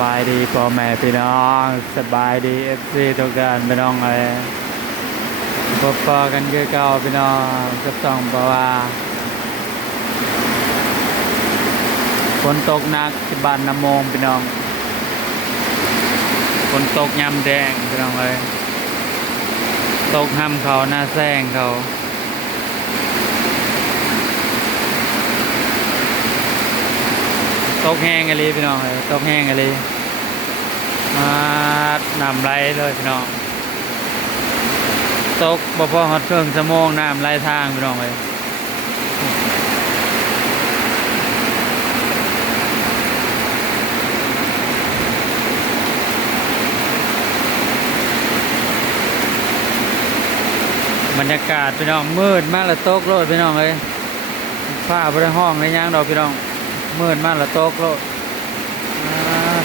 บายดีพ่อแม่พี่น้องสบายดีเอฟซีทุกท่านพี่น้องเลยพบปะกันคือเก่าพี่น้องกับสองปะว่าฝนตกหนักที่บ้านน้ำมงพี่น้องฝนตกยำแดงพี่น้องเลยตกห้ำเขาหน้าแซงเขา ตกแห้งอะไรพี่น้องเลยตกแห้งอะไรมานำไหลเลยพี่น้องตกบ่พอฮอดเครื่องสมองน้ำไหลทางพี่น้องเลยบรรยากาศพี่น้องมืดมากเลยตกโลดพี่น้องเลยฟ้าบริห้องในย่างดอกพี่น้อง มื่นมากละตกแล้ว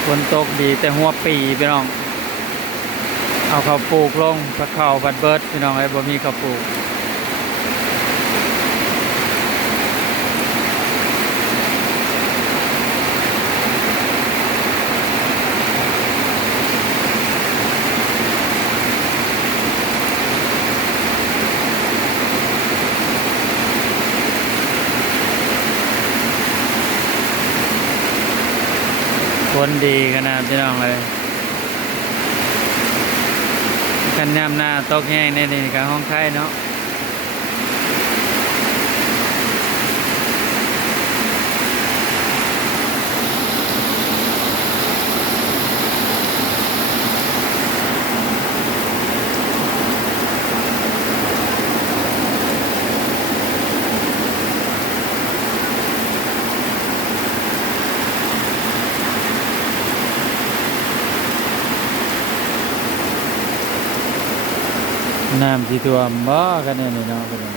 ฝนตกดีแต่หัวปีพี่น้อง เอาข้าวปลูกลงพระเข่าวบัดเบิดพี่น้องไอ้บ่มีข้าวปลูก ดีขนาดพี่น้องเลยกันยำหน้าตกแห้งในนี่กับห้องไข่เนาะ น้ำสีท่วมบ่กันเนี่ยนี่เนาะพี่น้อง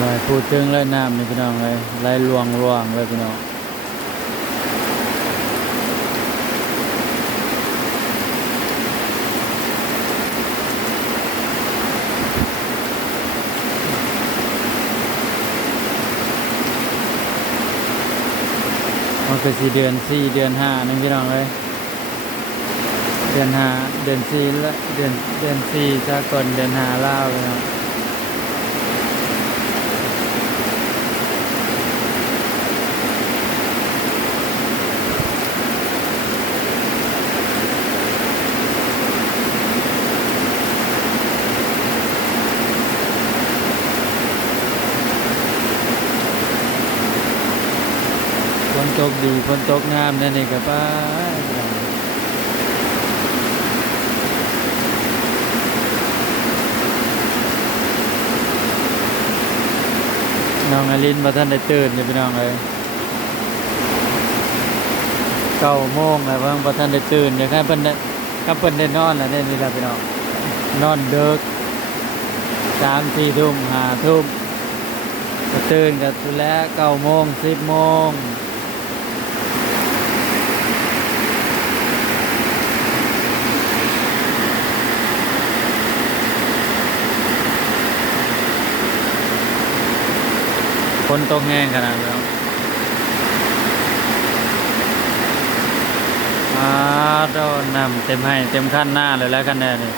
มาพูดถึงเลยน้ำนี่พี่น้องเลยไหลลวงลวงเลยพี่น้อง ก็สี่เดือนสี่เดือนห้านึงพี่น้องเลยเดือนห้าเดือนสี่และเดือนเดือนสี่สากลเดือนห้าลาวพี่น้องฝน กดีฝนตกงามนั่นเองกับป้าน้องน้อลินมาท่านได้ตื่นเลยพี่น้องเลยเก้าโมงแล้วว่าพอท่านได้ตื่นอย่างนั้นเพิ่นได้ก็เพิ่นได้นอนแล้วเนี่ยนี่แหละพี่น้องนอนเดึกสามสี่ทุ่มห้าทุ่มก็ตื่นกันแล้วเก้าโมงสิบโมง ฝนตกแห้งขนาดนั้นอ่าโดนนำเต็มให้เต็มขั้นหน้าเลยแล้วกันแน่นี่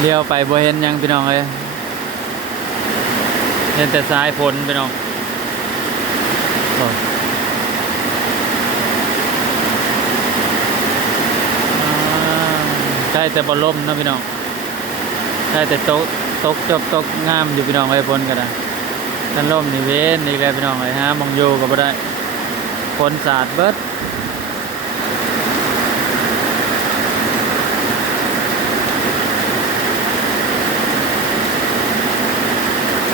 เลี้ยวไปบ่เห็นยังพี่น้องเลยเห็นแต่สายฝนพี่น้องใช่แต่บอลมนะพี่น้องใช่แต่โตก ตกจบตกงามอยู่พี่น้องไอ้ฝนก็ได้ท่านล่มนี่เว้นนี่แหละพี่น้องไอ้ฮะมองโยก็บ่ได้ฝนสาดเบิด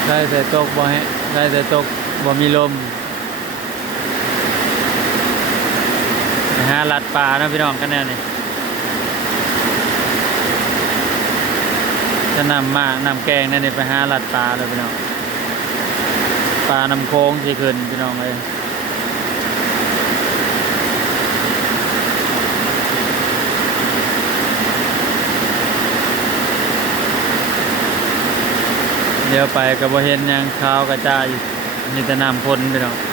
ได้แต่ตกบ่ให้ได้แต่ตกบ่มีลมไปหาลัดป่านะพี่น้องกันแน่นี่ จะนำมากนำแกงนั่นนี่ไปหาลัดปลาเลยพี่น้องปลานำโค้งที่ขึ้นพี่น้องเลยเดี๋ยวไปกับบ่เห็นยังข้าวกระจายมีแต่น้ำพ่นพี่น้อง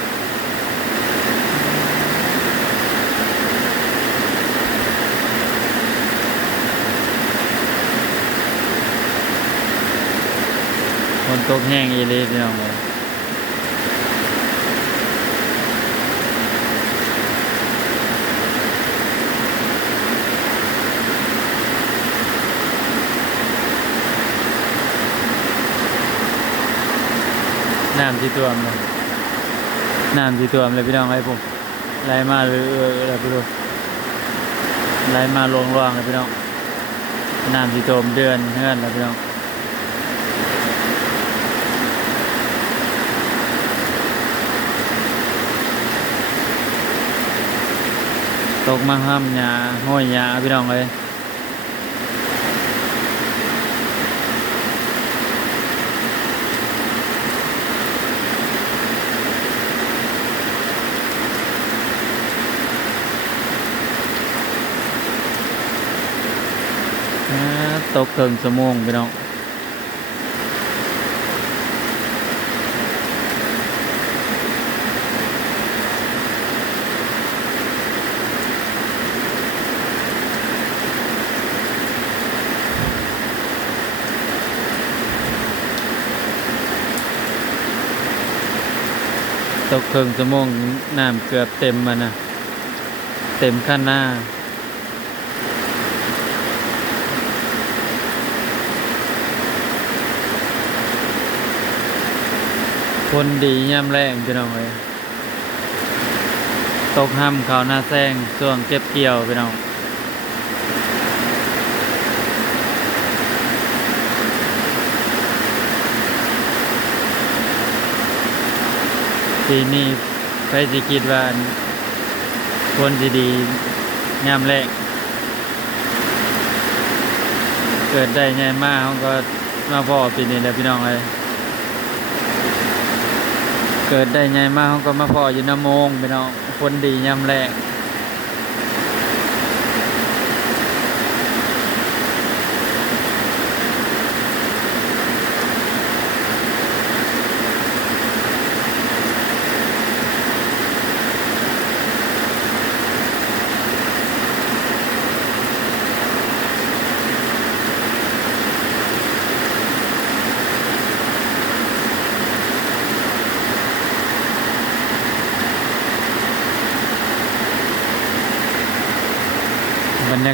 ตกแห้งอีเลยพี่น้องเลยน้ำที่ตัวมเลยน้ำที่ตัวมเลยพี่น้องไอ้ผมไหลมาเลยออะไรพี่ดูไหลมาลงร่วงเลยพี่น้องน้ำที่ตัวมเดือนเฮือนเลยพี่น้อง กมาห้ามยาห้อยยาพี่น้องเลยตกเกิงสมองพี่น้อง กเพิงสมองน้ำเกือบเต็มมานะ เต็มขั้นหน้า คนดีย่ำแรงพี่น้องเลยตกห้ำเขาหน้าแซงส่วงเก็บเกี่ยวพี่น้อง ปีนี้ใครสิคิดว่าคนจะดีงามแรงเกิดได้ไงมากเขาก็มาพ่อปีนี้แล้วพี่น้องเลยเกิดได้ไงมากเขาก็มาพ่ออยู่น้ำมงพี่น้องคนดียำแรง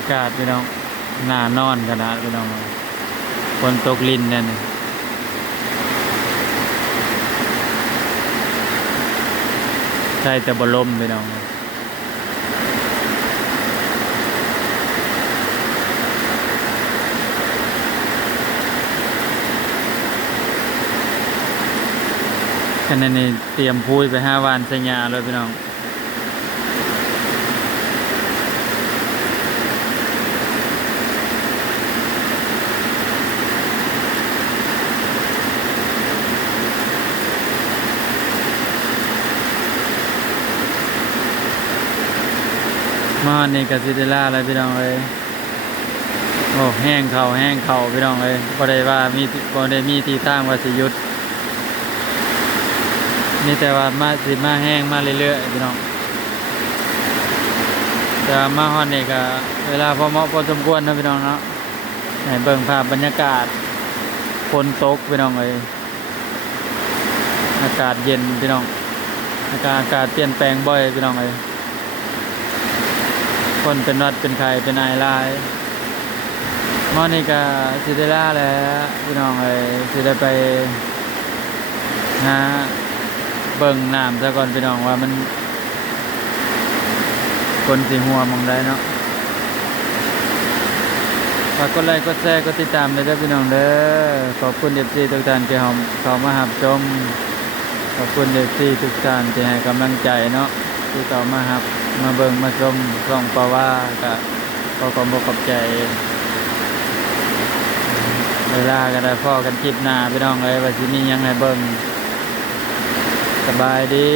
ากาศพี่น้องหน้านอนขนาดพี่น้องคนตกลินเนี่ยนใช่แต่บลมพี่น้องขณะนี้เตรียมพูยไปห้าวานสัญญาเลยพี่น้อง มานี่กสิเดล่าอะไรพี่น้องเลยโอ้แห้งเขาแห้งเขาพี่น้องเลยบ่ได้ว่ามีบ่ได้มีที่ตั้งว่าสิยุดมีแต่ว่ามาสิมาแห้งมาเรื่อยๆพี่น้องแต่มาฮอนนี่ก็เวลาพอเหมาะพอสมควรนะพี่น้องเนาะให้เบิ่งภาพบรรยากาศฝนตกพี่น้องเลยอากาศเย็นพี่น้องอากาศอากาศเปลี่ยนแปลงบ่อยพี่น้องเลย คนเป็นนัดเป็นไข่เป็นไอลายมอนี่ก็สิได้ล่าแล้วพี่น้องเอ้ยสิได้ไปหาเบิ่งน้ำซะก่อนพี่น้องว่ามันคนสิหัวมองได้เนาะฝากกดไลค์กดแชร์กดติดตามเลยเด้อพี่น้องเด้อขอบคุณเอฟซีทุกท่านที่เขาเขามาหับชมขอบคุณเอฟซีทุกท่านที่ให้กำลังใจเนาะที่เขามาหับ มาเบิ่งมาชมส่องปาว่าก็ขอความขอบใจ เวลากันได้พ่อกันคลิปหน้าพี่น้องเลยว่าสิมีหยังไงเบิ่งสบายดี